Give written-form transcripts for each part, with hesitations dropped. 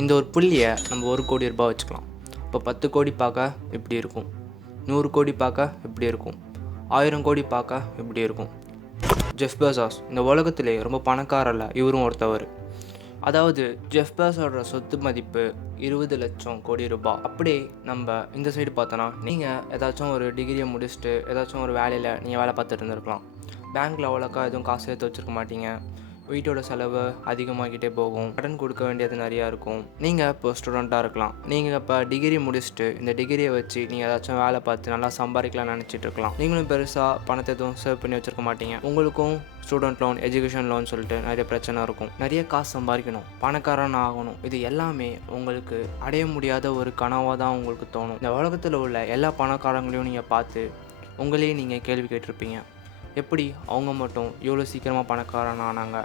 இந்த ஒரு புள்ளியை நம்ம 1 கோடி ரூபாய் வச்சுக்கலாம். இப்போ 10 கோடி பார்க்க எப்படி இருக்கும், 100 கோடி பார்க்க எப்படி இருக்கும், 1000 கோடி பார்க்க எப்படி இருக்கும். ஜெஃப் பெசாஸ் இந்த உலகத்திலே ரொம்ப பணக்காரல்ல இவரும் ஒருத்தவர். அதாவது ஜெஃப் பெசாஸோட சொத்து மதிப்பு 20 லட்சம் கோடி ரூபாய். அப்படியே நம்ம இந்த சைடு பார்த்தோன்னா, நீங்கள் ஏதாச்சும் ஒரு டிகிரியை முடிச்சுட்டு ஏதாச்சும் ஒரு வேலையில் நீங்கள் வேலை பார்த்துட்டு இருந்திருக்கலாம். பேங்க்கில் அவ்வளோக்கா எதுவும் காசு சேர்த்து வச்சுருக்க மாட்டீங்க. வீட்டோட செலவு அதிகமாகிட்டே போகும். கடன் கொடுக்க வேண்டியது நிறையா இருக்கும். நீங்கள் இப்போ ஸ்டூடெண்ட்டாக இருக்கலாம். நீங்கள் இப்போ டிகிரி முடிச்சுட்டு இந்த டிகிரியை வச்சு நீங்கள் ஏதாச்சும் வேலை பார்த்து நல்லா சம்பாதிக்கலாம்னு நினச்சிட்டு இருக்கலாம். நீங்களும் பெருசாக பணத்தை எதுவும் சேவ் பண்ணி வச்சுருக்க மாட்டீங்க. உங்களுக்கும் ஸ்டூடெண்ட் லோன், எஜுகேஷன் லோன் சொல்லிட்டு நிறைய பிரச்சனை இருக்கும். நிறைய காசு சம்பாதிக்கணும், பணக்காரன் ஆகணும். இது எல்லாமே உங்களுக்கு அடைய முடியாத ஒரு கனவாக தான் உங்களுக்கு தோணும். இந்த உலகத்தில் உள்ள எல்லா பணக்காரங்களையும் நீங்கள் பார்த்து உங்களையே நீங்கள் கேள்வி கேட்டிருப்பீங்க, எப்படி அவங்க மட்டும் இவ்வளோ சீக்கிரமாக பணக்காரன் ஆனாங்க,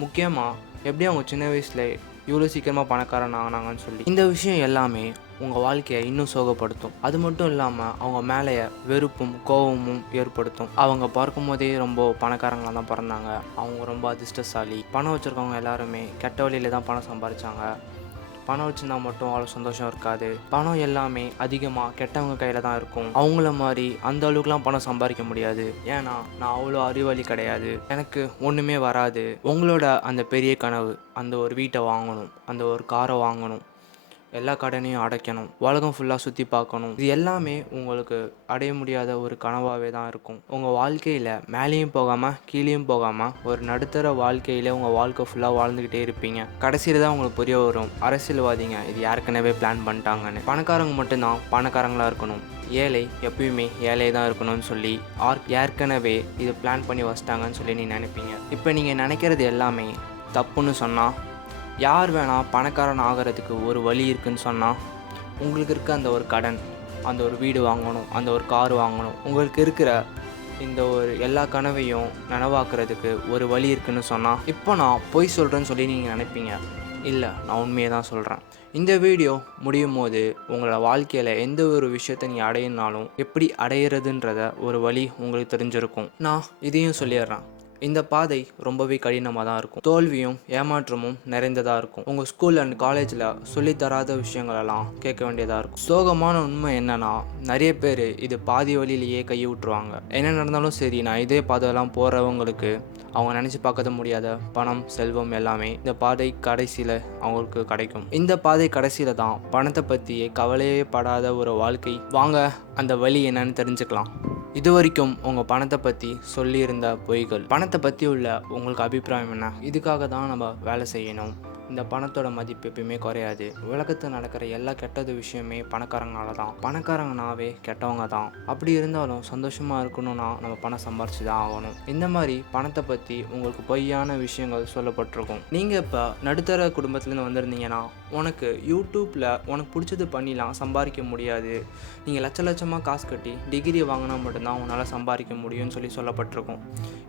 முக்கியமாக எப்படி அவங்க சின்ன வயசில் இவ்வளோ சீக்கிரமாக பணக்காரன் ஆனாங்கன்னு சொல்லி. இந்த விஷயம் எல்லாமே உங்கள் வாழ்க்கையை இன்னும் சோகப்படுத்தும். அது மட்டும் இல்லாமல் அவங்க மேலே வெறுப்பும் கோபமும் ஏற்படுத்தும். அவங்க பிறக்கும் போதே ரொம்ப பணக்காரங்களாக தான் பிறந்தாங்க, அவங்க ரொம்ப அதிர்ஷ்டசாலி. பணம் வச்சுருக்கவங்க எல்லாருமே கெட்ட வழியில் தான் பணம் சம்பாதிச்சாங்க. பணம் வச்சுருந்தா மட்டும் அவ்வளோ சந்தோஷம் இருக்காது. பணம் எல்லாமே அதிகமாக கெட்டவங்க கையில் தான் இருக்கும். அவங்கள மாதிரி அந்த அளவுக்குலாம் பணம் சம்பாதிக்க முடியாது. ஏன்னா நான் அவ்வளோ அறிவாளி கிடையாது, எனக்கு ஒன்றுமே வராது. உங்களோட அந்த பெரிய கனவு, அந்த ஒரு வீட்டை வாங்கணும், அந்த ஒரு காரை வாங்கணும், எல்லா கடனையும் அடைக்கணும், உலகம் ஃபுல்லாக சுற்றி பார்க்கணும், இது எல்லாமே உங்களுக்கு அடைய முடியாத ஒரு கனவாகவே தான் இருக்கும். உங்கள் வாழ்க்கையில் மேலேயும் போகாமல் கீழேயும் போகாமல் ஒரு நடுத்தர வாழ்க்கையில் உங்கள் வாழ்க்கை ஃபுல்லாக வாழ்ந்துக்கிட்டே இருப்பீங்க. கடைசியில் தான் உங்களுக்கு புரிய வரும், அரசியல்வாதிங்க இது ஏற்கனவே பிளான் பண்ணிட்டாங்கன்னு. பணக்காரங்க மட்டும்தான் பணக்காரங்களாக இருக்கணும், ஏழை எப்பயுமே ஏழை தான் இருக்கணும்னு சொல்லி ஏற்கனவே இது பிளான் பண்ணி வச்சிட்டாங்கன்னு சொல்லி நீங்கள் நினைப்பீங்க. இப்போ நீங்கள் நினைக்கிறது எல்லாமே தப்புன்னு சொன்னால், யார் வேணால் பணக்காரன் ஆகிறதுக்கு ஒரு வழி இருக்குதுன்னு சொன்னால், உங்களுக்கு இருக்க அந்த ஒரு கடன், அந்த ஒரு வீடு வாங்கணும், அந்த ஒரு கார் வாங்கணும், உங்களுக்கு இருக்கிற இந்த ஒரு எல்லா கனவையும் நனவாக்குறதுக்கு ஒரு வழி இருக்குதுன்னு சொன்னால், இப்போ நான் பொய் சொல்கிறேன்னு சொல்லி நீங்கள் நினைப்பீங்க. இல்லை, நான் உண்மையை தான் சொல்கிறேன். இந்த வீடியோ முடியும் போது உங்களோட வாழ்க்கையில் எந்த ஒரு விஷயத்தை நீங்கள் அடையினாலும் எப்படி அடையிறதுன்றத ஒரு வழி உங்களுக்கு தெரிஞ்சிருக்கும். நான் இதையும் சொல்லிடுறேன், இந்த பாதை ரொம்பவே கடினமாக தான் இருக்கும். தோல்வியும் ஏமாற்றமும் நிறைந்ததாக இருக்கும். உங்கள் ஸ்கூல் அண்ட் காலேஜில் சொல்லித்தராத விஷயங்களெல்லாம் கேட்க வேண்டியதாக இருக்கும். சோகமான உண்மை என்னன்னா, நிறைய பேர் இது பாதி வழியிலேயே கையை விட்டுருவாங்க. என்ன நடந்தாலும் சரி, நான் இதே பாதையெல்லாம் போகிறவங்களுக்கு அவங்க நினச்சி பார்க்க முடியாத பணம், செல்வம் எல்லாமே இந்த பாதை கடைசியில் அவங்களுக்கு கிடைக்கும். இந்த பாதை கடைசியில் தான் பணத்தை பற்றியே கவலையே படாத ஒரு வாழ்க்கை. வாங்க அந்த வழி என்னன்னு தெரிஞ்சுக்கலாம். இது வரைக்கும் உங்கள் பணத்தை பற்றி சொல்லியிருந்த பொய்கள், பணத்தை பற்றி உள்ள உங்களுக்கு அபிப்பிராயம் என்ன? இதுக்காக தான் நம்ம வேலை செய்யணும், இந்த பணத்தோட மதிப்பு எப்பயுமே குறையாது. உலகத்தில் நடக்கிற எல்லா கெட்டது விஷயமே பணக்காரங்களால தான். பணக்காரங்கனாவே கெட்டவங்க தான். அப்படி இருந்தாலும் சந்தோஷமாக இருக்கணும்னா நம்ம பணம் சம்பாரிச்சு தான் ஆகணும். இந்த மாதிரி பணத்தை பற்றி உங்களுக்கு பொய்யான விஷயங்கள் சொல்லப்பட்டிருக்கும். நீங்கள் இப்போ நடுத்தர குடும்பத்துலேருந்து வந்திருந்தீங்கன்னா, உனக்கு யூடியூப்பில் உனக்கு பிடிச்சது பண்ணிலாம் சம்பாதிக்க முடியாது, நீங்கள் லட்சமாக காசு கட்டி டிகிரி வாங்கினா மட்டும்தான் உன்னால் சம்பாதிக்க முடியும்னு சொல்லப்பட்டிருக்கும்.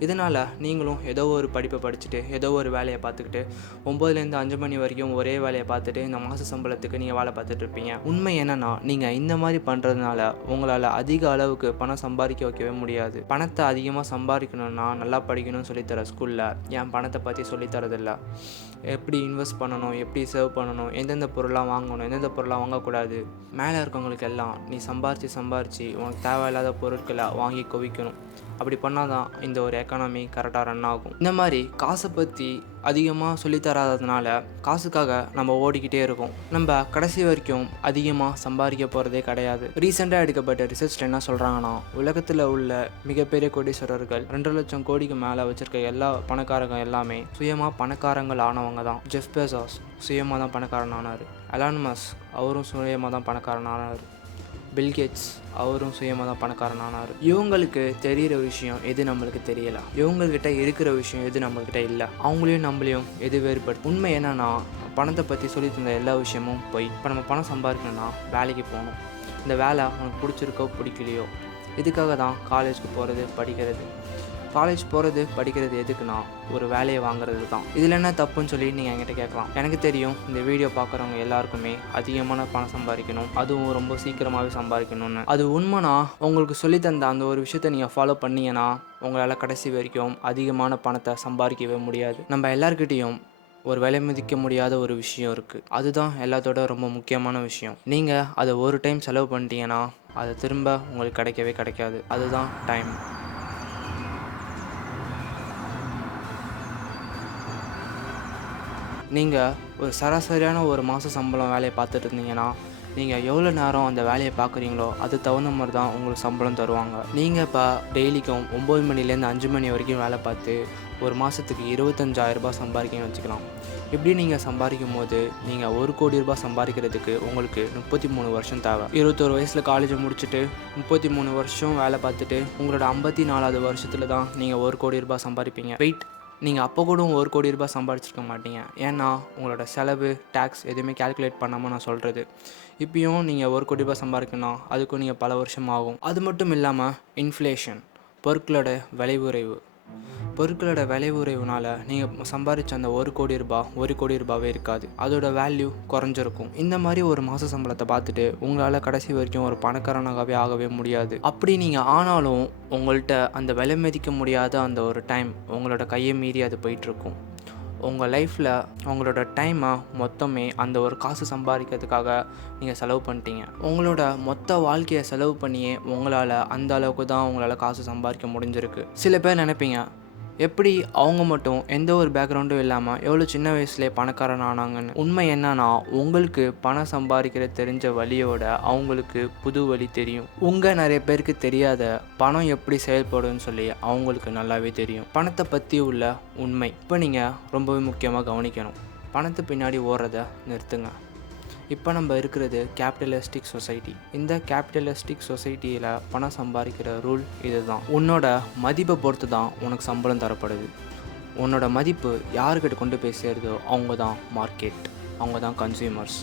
இதனால் நீங்களும் ஏதோ ஒரு படிப்பை படிச்சுட்டு ஏதோ ஒரு வேலையை பார்த்துக்கிட்டு 9லேருந்து 5 மணி வரைக்கும் ஒரே வேலையை பார்த்துட்டு இந்த மாத சம்பளத்துக்கு நீங்கள் வேலை பார்த்துட்டு இருப்பீங்க. உண்மை என்னென்னா, நீங்கள் இந்த மாதிரி பண்ணுறதுனால உங்களால் அதிக அளவுக்கு பணம் சம்பாதிக்க வைக்கவே முடியாது. பணத்தை அதிகமாக சம்பாதிக்கணும்னா நல்லா படிக்கணும்னு சொல்லித்தர ஸ்கூலில் என் பணத்தை பற்றி சொல்லித்தரதில்லை. எப்படி இன்வெஸ்ட் பண்ணணும், எப்படி சேவ் பண்ணணும், எந்தெந்த பொருளாக வாங்கணும், எந்தெந்த பொருளாக வாங்கக்கூடாது. மேலே இருக்கவங்களுக்கு எல்லாம் நீ சம்பாரித்து உனக்கு தேவையில்லாத பொருட்களை வாங்கி குவிக்கணும். அப்படி பண்ணால் தான் இந்த ஒரு எக்கானமி கரெக்டாக ரன் ஆகும். இந்த மாதிரி காசை பற்றி அதிகமாக சொல்லித்தராததுனால காசுக்காக நம்ம ஓடிக்கிட்டே இருக்கோம். நம்ம கடைசி வரைக்கும் அதிகமாக சம்பாதிக்க போகிறதே கிடையாது. ரீசெண்டாக எடுக்கப்பட்ட ரிசர்ச்சில் என்ன சொல்கிறாங்கன்னா, உலகத்தில் உள்ள மிகப்பெரிய கோடீஸ்வரர்கள் 2 லட்சம் கோடிக்கு மேலே வச்சுருக்க எல்லா பணக்காரங்க எல்லாமே சுயமாக பணக்காரங்கள் ஆனவங்க தான். ஜெஃப் பெசாஸ் சுயமாக தான் பணக்காரன் ஆனார். எலான் மஸ்க் அவரும் சுயமாக தான் பணக்காரன் ஆனார். பில் கேட்ஸ் அவரும் சுயமாக தான் பணக்காரன் ஆனார். இவங்களுக்கு தெரிகிற விஷயம் எது நம்மளுக்கு தெரியலை, இவங்கக்கிட்ட இருக்கிற விஷயம் எது நம்மள்கிட்ட இல்லை, அவங்களையும் நம்மளையும் எது வேறுபடுத்து. உண்மை என்னன்னா, பணத்தை பற்றி சொல்லி தந்த எல்லா விஷயமும் போய். இப்போ நம்ம பணம் சம்பாதிக்கணும்னா வேலைக்கு போகணும். இந்த வேலை உனக்கு பிடிச்சிருக்கோ பிடிக்கலையோ, இதுக்காக தான் காலேஜுக்கு போகிறது, படிக்கிறது. காலேஜ் போகிறது படிக்கிறது எதுக்குன்னா ஒரு வேலையை வாங்குறது தான். இதில் என்ன தப்புன்னு சொல்லி நீங்கள் என்கிட்ட கேட்கலாம். எனக்கு தெரியும், இந்த வீடியோ பார்க்குறவங்க எல்லாருக்குமே அதிகமான பணம் சம்பாதிக்கணும், அதுவும் ரொம்ப சீக்கிரமாகவே சம்பாதிக்கணும்னு. அது உண்மைனா உங்களுக்கு சொல்லி தந்த அந்த ஒரு விஷயத்தை நீங்கள் ஃபாலோ பண்ணீங்கன்னா உங்களால் கடைசி வரைக்கும் அதிகமான பணத்தை சம்பாதிக்கவே முடியாது. நம்ம எல்லாருக்கிட்டேயும் ஒரு விலை மதிக்க முடியாத ஒரு விஷயம் இருக்குது. அதுதான் எல்லாத்தோட ரொம்ப முக்கியமான விஷயம். நீங்கள் அதை ஒரு டைம் செலவு பண்ணிட்டீங்கன்னா அது திரும்ப உங்களுக்கு கிடைக்கவே கிடைக்காது. அதுதான் டைம். நீங்கள் ஒரு சராசரியான ஒரு மாத சம்பளம் வேலையை பார்த்துட்டு இருந்தீங்கன்னா நீங்கள் எவ்வளோ நேரம் அந்த வேலையை பார்க்குறீங்களோ அது தகுந்த மாதிரி தான் உங்களுக்கு சம்பளம் தருவாங்க. நீங்கள் இப்போ டெய்லிக்கும் 9 மணிலேருந்து 5 மணி வரைக்கும் வேலை பார்த்து ஒரு மாதத்துக்கு 25,000 ரூபாய் சம்பாதிக்கணும்னு வச்சுக்கலாம். இப்படி நீங்கள் சம்பாதிக்கும் போது நீங்கள் 1 கோடி ரூபாய் சம்பாதிக்கிறதுக்கு உங்களுக்கு 33 வருஷம் தேவை. 21 வயசில் காலேஜை முடிச்சுட்டு 33 வருஷம் வேலை பார்த்துட்டு உங்களோட 54வது வருஷத்தில் தான் நீங்கள் 1 கோடி ரூபாய் சம்பாதிப்பீங்க. வெயிட், நீங்கள் அப்போ கூட 1 கோடி ரூபாய் சம்பாதிச்சிருக்க மாட்டீங்க. ஏன்னா உங்களோட செலவு டேக்ஸ் எதுவுமே கால்குலேட் பண்ணாமல் நான் சொல்கிறது. இப்பயும் நீங்கள் 1 கோடி ரூபாய் சம்பாதிக்கணும், அதுக்கும் நீங்கள் பல வருஷம் ஆகும். அது மட்டும் இல்லாமல் இன்ஃப்ளேஷன், பொருட்களோட விலை உயர்வு. பொருட்களோட விலை உயர்வுனால நீங்கள் சம்பாதிச்ச அந்த 1 கோடி ரூபாவே இருக்காது. அதோட வேல்யூ குறைஞ்சிருக்கும். இந்த மாதிரி ஒரு மாத சம்பளத்தை பார்த்துட்டு உங்களால் கடைசி வரைக்கும் ஒரு பணக்காரனாகவே ஆகவே முடியாது. அப்படி நீங்கள் ஆனாலும் உங்கள்கிட்ட அந்த விலை மதிக்க முடியாத அந்த ஒரு டைம் உங்களோட கையை மீறி அது போயிட்டுருக்கும். உங்கள் லைஃப்பில் உங்களோட டைமை மொத்தமே அந்த ஒரு காசு சம்பாதிக்கிறதுக்காக நீங்கள் செலவு பண்ணிட்டீங்க. உங்களோட மொத்த வாழ்க்கையை செலவு பண்ணியே உங்களால் அந்த அளவுக்கு தான் உங்களால் காசு சம்பாதிக்க முடிஞ்சிருக்கு. சில பேர் நினைப்பீங்க, எப்படி அவங்க மட்டும் எந்த ஒரு பேக்ரவுண்டும் இல்லாமல் எவ்வளோ சின்ன வயசுலேயே பணக்காரன் ஆனாங்கன்னு. உண்மை என்னன்னா, உங்களுக்கு பணம் சம்பாதிக்கிற தெரிஞ்ச வழியோட அவங்களுக்கு புது வழி தெரியும். நிறைய பேருக்கு தெரியாத பணம் எப்படி செயல்படும்னு சொல்லி அவங்களுக்கு நல்லாவே தெரியும். பணத்தை பற்றி உள்ள உண்மை இப்போ நீங்கள் ரொம்பவே முக்கியமாக கவனிக்கணும். பணத்தை பின்னாடி ஓடுறத நிறுத்துங்க. இப்போ நம்ம இருக்கிறது கேபிட்டலிஸ்டிக் சொசைட்டி. இந்த கேபிட்டலிஸ்டிக் சொசைட்டியில் பணம் சம்பாதிக்கிற ரூல் இது தான். உன்னோட மதிப்பை பொறுத்து தான் உனக்கு சம்பளம் தரப்படுது. உன்னோட மதிப்பு யாருக்கிட்ட கொண்டு போய் சேருதோ அவங்க தான் மார்க்கெட், அவங்க தான் கன்சியூமர்ஸ்.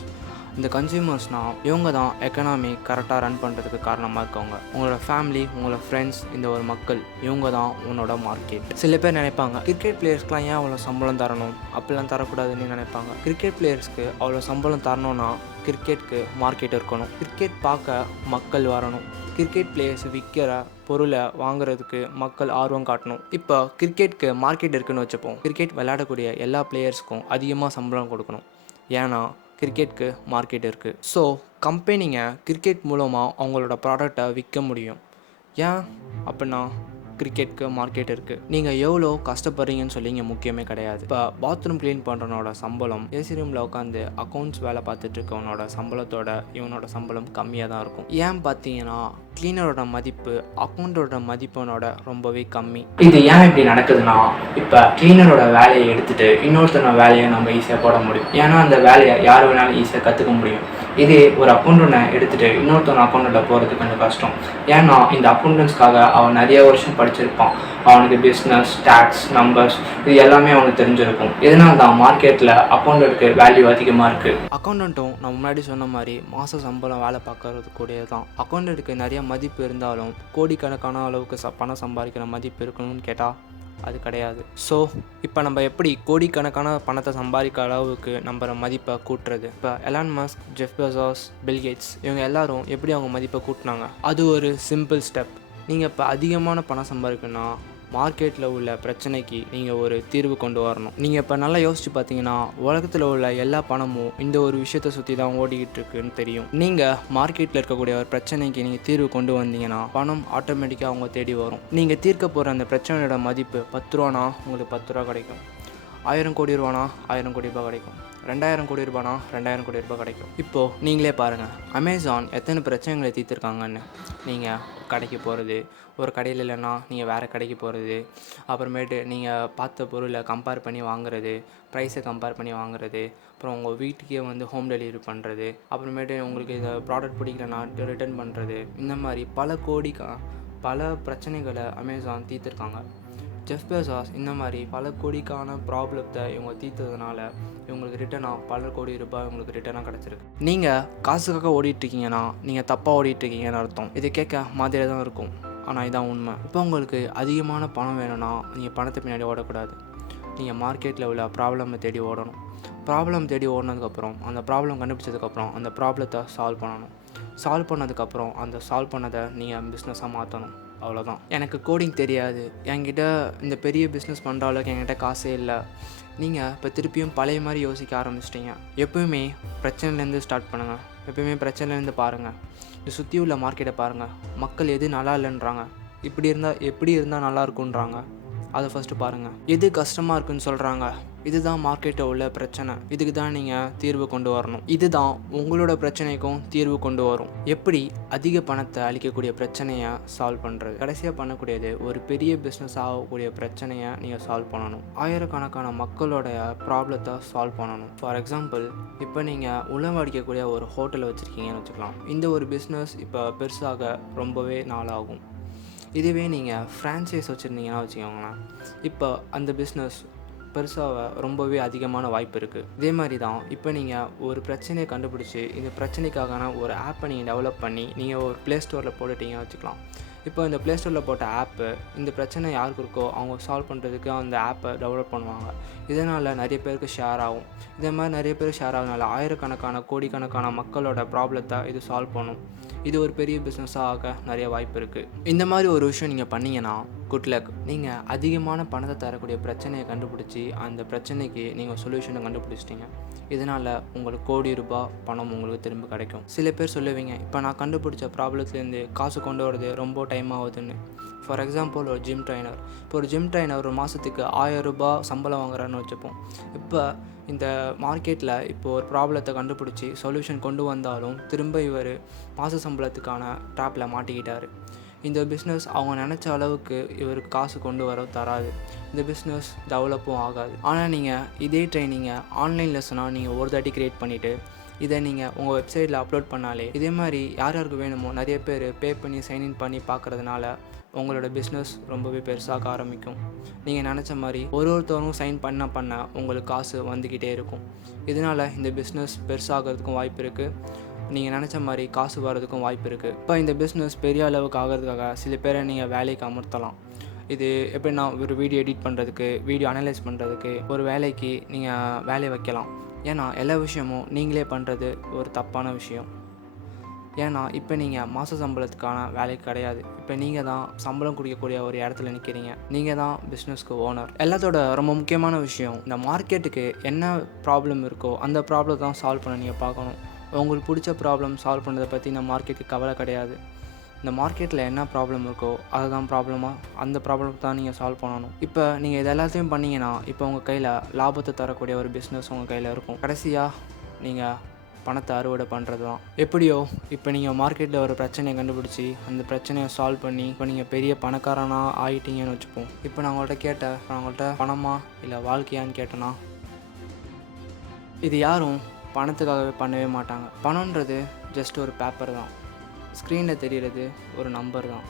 இந்த கன்சியூமர்ஸ்னால் இவங்க தான் எக்கனாமி கரெக்டாக ரன் பண்ணுறதுக்கு காரணமாக இருக்கவங்க. உங்களோட ஃபேமிலி, உங்களோட ஃப்ரெண்ட்ஸ், இந்த ஒரு மக்கள், இவங்க தான் உன்னோட மார்க்கெட். சில பேர் நினைப்பாங்க, கிரிக்கெட் பிளேயர்ஸ்க்கெலாம் ஏன் அவ்வளோ சம்பளம் தரணும், அப்படிலாம் தரக்கூடாதுன்னு நினைப்பாங்க. கிரிக்கெட் பிளேயர்ஸ்க்கு அவ்வளோ சம்பளம் தரணும்னா கிரிக்கெட்டுக்கு மார்க்கெட் இருக்கணும். கிரிக்கெட் பார்க்க மக்கள் வரணும். கிரிக்கெட் பிளேயர்ஸ் விற்கிற பொருளை வாங்குறதுக்கு மக்கள் ஆர்வம் காட்டணும். இப்போ கிரிக்கெட்டுக்கு மார்க்கெட் இருக்குன்னு வச்சுப்போம். கிரிக்கெட் விளையாடக்கூடிய எல்லா பிளேயர்ஸ்க்கும் அதிகமாக சம்பளம் கொடுக்கணும். ஏன்னா கிரிக்கெட்டுக்கு மார்க்கெட் இருக்குது. ஸோ கம்பெனிங்க கிரிக்கெட் மூலமாக அவங்களோட ப்ராடக்டை விற்க முடியும். ஏன் அப்படின்னா கிரிக்கெட்டுக்கு மார்க்கெட் இருக்குது. நீங்கள் எவ்வளோ கஷ்டப்படுறீங்கன்னு சொல்லி இங்கே முக்கியமே கிடையாது. இப்போ பாத்ரூம் க்ளீன் பண்ணுறவனோட சம்பளம் ஏசி ரூமில் உட்காந்து அக்கௌண்ட்ஸ் வேலை பார்த்துட்டு இருக்கவனோட சம்பளத்தோட இவனோட சம்பளம் கம்மியாக தான் இருக்கும். ஏன் பார்த்தீங்கன்னா கிளீனரோட மதிப்பு அக்கௌண்டோட மதிப்பனோட ரொம்பவே கம்மி. இது ஏன் இப்படி நடக்குதுன்னா, இப்போ கிளீனரோட வேலையை எடுத்துகிட்டு இன்னொருத்தனோட வேலையை நம்ம ஈஸியாக போட முடியும். ஏன்னா அந்த வேலையை யார் வேணாலும் ஈஸியாக கற்றுக்க முடியும். இதே ஒரு அக்கௌண்டனை எடுத்துகிட்டு இன்னொருத்தவன் அக்கௌண்ட்டில் போகிறது கொஞ்சம் கஷ்டம். ஏன்னா இந்த அக்கௌண்டன்ஸ்க்காக அவன் நிறைய வருஷம் படிச்சிருப்பான். அவனுக்கு பிஸ்னஸ், டேக்ஸ், நம்பர்ஸ் இது எல்லாமே அவனுக்கு தெரிஞ்சிருக்கும். இதனால தான் மார்க்கெட்டில் அக்கௌண்டன்ட்டுக்கு வேல்யூ அதிகமாக இருக்குது. அக்கௌண்டன்ட்டும் நான் முன்னாடி சொன்ன மாதிரி மாத சம்பளம் வேலை பார்க்கறது கூடியது தான். அக்கௌண்டன்ட்டுக்கு நிறைய மதிப்பு இருந்தாலும் கோடிக்கணக்கான அளவுக்கு பணம் சம்பாதிக்கிற மதிப்பு இருக்கணும்னு கேட்டால் அது கிடையாது. ஸோ இப்போ நம்ம எப்படி கோடிக்கணக்கான பணத்தை சம்பாதிக்கிற அளவுக்கு நம்ம மதிப்பை கூட்டுறது? இப்போ Elon Musk, Jeff Bezos, Bill Gates இவங்க எல்லாரும் எப்படி அவங்க மதிப்பை கூட்டினாங்க? அது ஒரு சிம்பிள் ஸ்டெப். நீங்கள் இப்போ அதிகமான பணம் சம்பாதிக்கணும்னா மார்க்கெட்டில் உள்ள பிரச்சனைக்கு நீங்கள் ஒரு தீர்வு கொண்டு வரணும். நீங்கள் இப்போ நல்லா யோசிச்சு பார்த்தீங்கன்னா உலகத்தில் உள்ள எல்லா பணமும் இந்த ஒரு விஷயத்தை சுற்றி தான் ஓடிக்கிட்டு இருக்குன்னு தெரியும். நீங்கள் மார்க்கெட்டில் இருக்கக்கூடிய ஒரு பிரச்சனைக்கு நீங்கள் தீர்வு கொண்டு வந்தீங்கன்னா பணம் ஆட்டோமேட்டிக்காக அவங்க தேடி வரும். நீங்கள் தீர்க்க போகிற அந்த பிரச்சனையோட மதிப்பு 10 ரூபானா உங்களுக்கு 10 ரூபா கிடைக்கும். 1000 கோடி ரூபானா 1000 கோடி ரூபாய் கிடைக்கும். 2000 கோடி ரூபானா 2000 கோடி ரூபாய் கிடைக்கும். இப்போது நீங்களே பாருங்கள், அமேசான் எத்தனை பிரச்சனைகளை தீர்த்துருக்காங்கன்னு. நீங்கள் கடைக்கு போகிறது, ஒரு கடையில் இல்லைன்னா நீங்கள் வேறு கடைக்கு போகிறது, அப்புறமேட்டு நீங்கள் பார்த்த பொருளை கம்பேர் பண்ணி வாங்குறது, ப்ரைஸை கம்பேர் பண்ணி வாங்குறது, அப்புறம் உங்கள் வீட்டுக்கே வந்து ஹோம் டெலிவரி பண்ணுறது, அப்புறமேட்டு உங்களுக்கு இந்த ப்ராடக்ட் பிடிக்கலன்னா ரிட்டர்ன் பண்ணுறது, இந்த மாதிரி பல பிரச்சனைகளை அமேசான் தீர்த்துருக்காங்க. ஜெஃப் பெசோஸ் இந்த மாதிரி பல கோடிக்கான ப்ராப்ளத்தை இவங்க தீர்த்ததுனால இவங்களுக்கு ரிட்டனாக பல கோடி ரூபாய் இவங்களுக்கு ரிட்டனாக கிடச்சிருக்கு. நீங்கள் காசுக்காக ஓடிட்டுருக்கீங்கன்னா நீங்கள் தப்பாக ஓடிட்டுருக்கீங்கன்னு அர்த்தம். இது கேட்க மாதிரியே தான் இருக்கும், ஆனால் இதான் உண்மை. இப்போ உங்களுக்கு அதிகமான பணம் வேணும்னா நீங்கள் பணத்தை பின்னாடி ஓடக்கூடாது. நீங்கள் மார்க்கெட்டில் உள்ள ப்ராப்ளமை தேடி ஓடணும். ப்ராப்ளம் தேடி ஓடினதுக்கப்புறம் அந்த ப்ராப்ளம் கண்டுபிடிச்சதுக்கப்புறம் அந்த ப்ராப்ளத்தை சால்வ் பண்ணணும். சால்வ் பண்ணதுக்கப்புறம் அந்த சால்வ் பண்ணதை நீங்கள் பிஸ்னஸாக மாற்றணும். அவ்வளோதான். எனக்கு கோடிங் தெரியாது, என்கிட்ட இந்த பெரிய பிஸ்னஸ் பண்ணுற அளவுக்கு என்கிட்ட காசே இல்லை. நீங்கள் இப்போ திருப்பியும் பழைய மாதிரி யோசிக்க ஆரம்பிச்சிட்டிங்க. எப்போயுமே பிரச்சனைலேருந்து ஸ்டார்ட் பண்ணுங்கள். எப்போயுமே பிரச்சனைலேருந்து பாருங்கள். இது சுற்றி உள்ள மார்க்கெட்டை பாருங்கள். மக்கள் எது நல்லா இல்லைன்றாங்க, எப்படி இருந்தால் நல்லா இருக்குன்றாங்க, அதை ஃபஸ்ட்டு பாருங்கள். எது கஷ்டமாக இருக்குன்னு சொல்கிறாங்க, இதுதான் மார்க்கெட்டை உள்ள பிரச்சனை. இதுக்கு தான் நீங்கள் தீர்வு கொண்டு வரணும். இதுதான் உங்களோட பிரச்சனைக்கும் தீர்வு கொண்டு வரும். எப்படி அதிக பணத்தை அளிக்கக்கூடிய பிரச்சனையை சால்வ் பண்ணுறது. கடைசியாக பண்ணக்கூடியது ஒரு பெரிய பிஸ்னஸ் ஆகக்கூடிய பிரச்சனையை நீங்கள் சால்வ் பண்ணணும். ஆயிரக்கணக்கான மக்களோட ப்ராப்ளத்தை சால்வ் பண்ணணும். ஃபார் எக்ஸாம்பிள், இப்போ நீங்கள் உணவு அடிக்கக்கூடிய ஒரு ஹோட்டலை வச்சுருக்கீங்கன்னு வச்சுக்கலாம். இந்த ஒரு பிஸ்னஸ் இப்போ பெருசாக ரொம்பவே நாள் ஆகும். இதுவே நீங்கள் ஃப்ரான்ச்சைஸ் வச்சுருந்தீங்கன்னா வச்சுக்கோங்களேன், இப்போ அந்த பிஸ்னஸ் பெருசாக ரொம்பவே அதிகமான வாய்ப்பு இருக்குது. இதே மாதிரி தான் இப்போ நீங்கள் ஒரு பிரச்சனையை கண்டுபிடிச்சி இந்த பிரச்சனைக்கான ஒரு ஆப்பை நீங்கள் டெவலப் பண்ணி நீங்கள் ஒரு ப்ளே ஸ்டோரில் போட்டுட்டீங்கன்னு வச்சுக்கலாம். இப்போ இந்த ப்ளே ஸ்டோரில் போட்ட ஆப்பு இந்த பிரச்சனை யாருக்கு இருக்கோ அவங்க சால்வ் பண்ணுறதுக்கு அந்த ஆப்பை டெவலப் பண்ணுவாங்க. இதனால் நிறைய பேருக்கு ஷேர் ஆகும். இதே மாதிரி நிறைய பேர் ஷேர் ஆகுனால ஆயிரக்கணக்கான கோடிக்கணக்கான மக்களோட ப்ராப்ளத்தை இது சால்வ் பண்ணும். இது ஒரு பெரிய பிஸ்னஸாக ஆக நிறைய வாய்ப்பு இருக்குது. இந்த மாதிரி ஒரு விஷயம் நீங்கள் பண்ணிங்கன்னா குட் லக். நீங்கள் அதிகமான பணத்தை தரக்கூடிய பிரச்சனையை கண்டுபிடிச்சி அந்த பிரச்சனைக்கு நீங்கள் சொல்யூஷனை கண்டுபிடிச்சிட்டிங்க. இதனால் உங்களுக்கு கோடி ரூபாய் பணம் உங்களுக்கு திரும்ப கிடைக்கும். சில பேர் சொல்லுவீங்க, இப்போ நான் கண்டுபிடிச்ச ப்ராப்ளத்துலேருந்து காசு கொண்டு வரது ரொம்ப டைம் ஆகுதுன்னு. ஃபார் எக்ஸாம்பிள், ஒரு ஜிம் ட்ரைனர். இப்போ ஒரு ஜிம் ட்ரைனர் ஒரு மாதத்துக்கு 1000 ரூபாய் சம்பளம் வாங்குறான்னு வச்சுப்போம். இப்போ இந்த மார்க்கெட்டில் இப்போ ஒரு ப்ராப்ளத்தை கண்டுபிடிச்சி சொல்யூஷன் கொண்டு வந்தாலும் திரும்ப இவர் மாத சம்பளத்துக்கான ட்ராப்பில் மாட்டிக்கிட்டார். இந்த பிஸ்னஸ் அவங்க நினச்ச அளவுக்கு இவருக்கு காசு கொண்டு வர தராது. இந்த பிஸ்னஸ் டெவலப்பும் ஆகாது. ஆனால் நீங்கள் இதே ட்ரைனிங்கை ஆன்லைன் லெசனாக நீங்கள் ஒரு தாட்டி க்ரியேட் பண்ணிவிட்டு இதை நீங்கள் உங்கள் வெப்சைட்டில் அப்லோட் பண்ணாலே இதே மாதிரி யார் யாருக்கு வேணுமோ நிறைய பேர் பே பண்ணி சைன்இன் பண்ணி பார்க்குறதுனால உங்களோட பிஸ்னஸ் ரொம்பவே பெருசாக ஆரம்பிக்கும். நீங்கள் நினச்ச மாதிரி ஒருத்தரும் சைன் பண்ண உங்களுக்கு காசு வந்துக்கிட்டே இருக்கும். இதனால் இந்த பிஸ்னஸ் பெருசாகிறதுக்கும் வாய்ப்பு இருக்குது. நீங்கள் நினச்ச மாதிரி காசு வர்றதுக்கும் வாய்ப்பு இருக்குது. இப்போ இந்த பிஸ்னஸ் பெரிய அளவுக்கு ஆகிறதுக்காக சில பேரை நீங்கள் வேலைக்கு அமர்த்தலாம். இது எப்படின்னா, ஒரு வீடியோ எடிட் பண்ணுறதுக்கு, வீடியோ அனலைஸ் பண்ணுறதுக்கு ஒரு வேலைக்கு நீங்கள் வேலையை வைக்கலாம். ஏன்னா எல்லா விஷயமும் நீங்களே பண்ணுறது ஒரு தப்பான விஷயம். ஏன்னா இப்போ நீங்கள் மாத சம்பளத்துக்கான வேலைக்கு கிடையாது. இப்போ நீங்கள் தான் சம்பளம் குடிக்கக்கூடிய ஒரு இடத்துல நிற்கிறீங்க. நீங்கள் தான் பிஸ்னஸ்க்கு ஓனர். எல்லாத்தோட ரொம்ப முக்கியமான விஷயம், இந்த மார்க்கெட்டுக்கு என்ன ப்ராப்ளம் இருக்கோ அந்த ப்ராப்ளம் தான் சால்வ் பண்ண நீங்கள் பார்க்கணும். உங்களுக்கு பிடிச்ச ப்ராப்ளம் சால்வ் பண்ணுறதை பற்றி இந்த மார்க்கெட்டுக்கு கவலை கிடையாது. இந்த மார்க்கெட்டில் என்ன ப்ராப்ளம் இருக்கோ அதுதான் ப்ராப்ளமாக, அந்த ப்ராப்ளம் தான் நீங்கள் சால்வ் பண்ணணும். இப்போ நீங்கள் இது எல்லாத்தையும் பண்ணிங்கன்னா இப்போ உங்கள் கையில் லாபத்தை தரக்கூடிய ஒரு பிஸ்னஸ் உங்கள் கையில் இருக்கும். கடைசியாக நீங்கள் பணத்தை அறுவடை பண்ணுறது தான். எப்படியோ இப்போ நீங்கள் மார்க்கெட்டில் ஒரு பிரச்சனையை கண்டுபிடிச்சி அந்த பிரச்சனையை சால்வ் பண்ணி இப்போ நீங்கள் பெரிய பணக்காரனாக ஆகிட்டீங்கன்னு வச்சுப்போம். இப்போ நான் உங்கள்கிட்ட பணமா இல்லை வாழ்க்கையான்னு கேட்டேன்னா, இது யாரும் பணத்துக்காகவே பண்ணவே மாட்டாங்க. பணன்றது ஜஸ்ட் ஒரு பேப்பர் தான். ஸ்க்ரீனில் தெரிகிறது ஒரு நம்பர் தான்.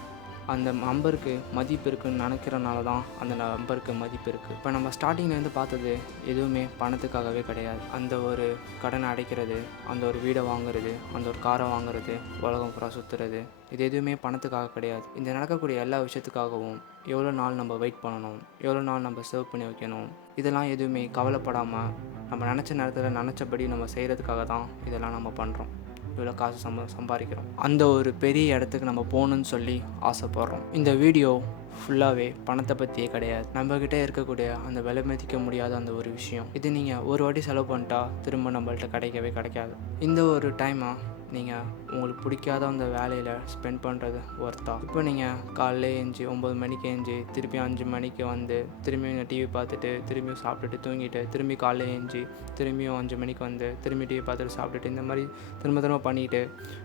அந்த நம்பருக்கு மதிப்பு இருக்குதுன்னு நினைக்கிறனால தான் அந்த நம்பருக்கு மதிப்பு இருக்குது. இப்போ நம்ம ஸ்டார்டிங்லேருந்து பார்த்தது எதுவுமே பணத்துக்காகவே கிடையாது. அந்த ஒரு கடனை அடைக்கிறது, அந்த ஒரு வீடை வாங்குறது, அந்த ஒரு காரை வாங்குறது, உலகம் பூரா சுற்றுறது, இது எதுவுமே பணத்துக்காக கிடையாது. இந்த நடக்கக்கூடிய எல்லா விஷயத்துக்காகவும் எவ்வளோ நாள் நம்ம வெயிட் பண்ணணும், எவ்வளோ நாள் நம்ம சேவ் பண்ணி வைக்கணும், இதெல்லாம் எதுவுமே கவலைப்படாமல் நம்ம நினச்ச நேரத்தில் நினச்சபடி நம்ம செய்கிறதுக்காக தான் இதெல்லாம் நம்ம பண்ணுறோம். இவ்வளோ காசு சம்பாதிக்கிறோம். அந்த ஒரு பெரிய இடத்துக்கு நம்ம போகணுன்னு சொல்லி ஆசைப்படுறோம். இந்த வீடியோ ஃபுல்லாகவே பணத்தை பற்றியே கிடையாது. நம்மக்கிட்ட இருக்கக்கூடிய அந்த விலை மதிக்க முடியாத அந்த ஒரு விஷயம், இது நீங்கள் ஒரு வாட்டி செலவு பண்ணிட்டா திரும்ப நம்மள்ட்ட கிடைக்காது. இந்த ஒரு டைமை நீங்கள் உங்களுக்கு பிடிக்காத அந்த வேலையில் ஸ்பெண்ட் பண்ணுறது ஒர்த்தா? இப்போ நீங்கள் காலையில் ஏஞ்சி 9 மணிக்கு ஏஞ்சி திருப்பி 5 மணிக்கு வந்து திரும்பியும் டிவி பார்த்துட்டு திரும்பியும் சாப்பிட்டுட்டு தூங்கிட்டு திரும்பி காலையில் ஏஞ்சி திரும்பியும் 5 மணிக்கு வந்து திரும்பி டிவி பார்த்துட்டு சாப்பிட்டுட்டு இந்த மாதிரி திரும்ப பண்ணிக்கிட்டு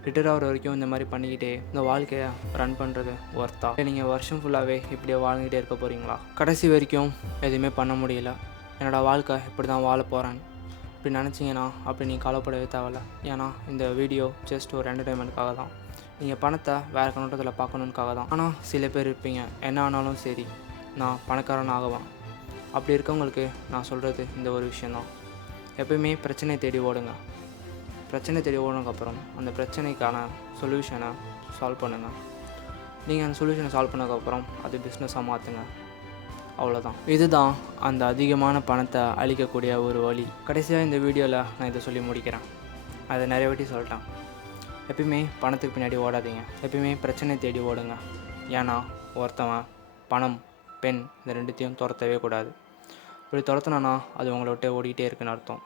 ரிட்டையர் ஆகிற வரைக்கும் இந்த மாதிரி பண்ணிக்கிட்டே இந்த வாழ்க்கையை ரன் பண்ணுறது ஒர்த்தா? நீங்கள் வருஷம் ஃபுல்லாகவே இப்படியே வாழ்ந்துக்கிட்டே இருக்க போகிறீங்களா? கடைசி வரைக்கும் எதுவுமே பண்ண முடியல, என்னோடய வாழ்க்கை இப்படி தான் வாழ போகிறேன் இப்படி நினச்சிங்கன்னா அப்படி நீங்கள் கவலைப்படவே தேவையில்ல. ஏன்னா இந்த வீடியோ ஜஸ்ட் ஒரு என்டர்டைன்மெண்ட்டுக்காக தான். நீங்கள் பணத்தை வேறு கண்ணோட்டத்தில் பார்க்கணுன்னுக்காக தான். ஆனால் சில பேர் இருப்பீங்க, என்ன ஆனாலும் சரி நான் பணக்காரன் ஆகுவேன். அப்படி இருக்கவங்களுக்கு நான் சொல்கிறது இந்த ஒரு விஷயந்தான். எப்பயுமே பிரச்சனை தேடி ஓடுங்க. பிரச்சனை தேடி ஓடுனதுக்கப்புறம் அந்த பிரச்சனைக்கான சொல்யூஷனை சால்வ் பண்ணுங்கள். நீங்கள் அந்த சொல்யூஷனை சால்வ் பண்ணதுக்கப்புறம் அது பிஸ்னஸாக மாற்றுங்க. அவ்வளோதான். இதுதான் அந்த அதிகமான பணத்தை அளிக்கக்கூடிய ஒரு வழி. கடைசியாக இந்த வீடியோவில் நான் இதை சொல்லி முடிக்கிறேன். அதை நிறைய வாட்டி சொல்லிட்டேன். எப்பயுமே பணத்துக்கு பின்னாடி ஓடாதீங்க. எப்பயுமே பிரச்சனை தேடி ஓடுங்க. ஏன்னா ஒருத்தவன் பணம், பெண் இந்த ரெண்டுத்தையும் துரத்தவே கூடாது. இப்படி துரத்துனானா அது உங்களை விட்டு ஓடிக்கிட்டே இருக்குன்னு அர்த்தம்.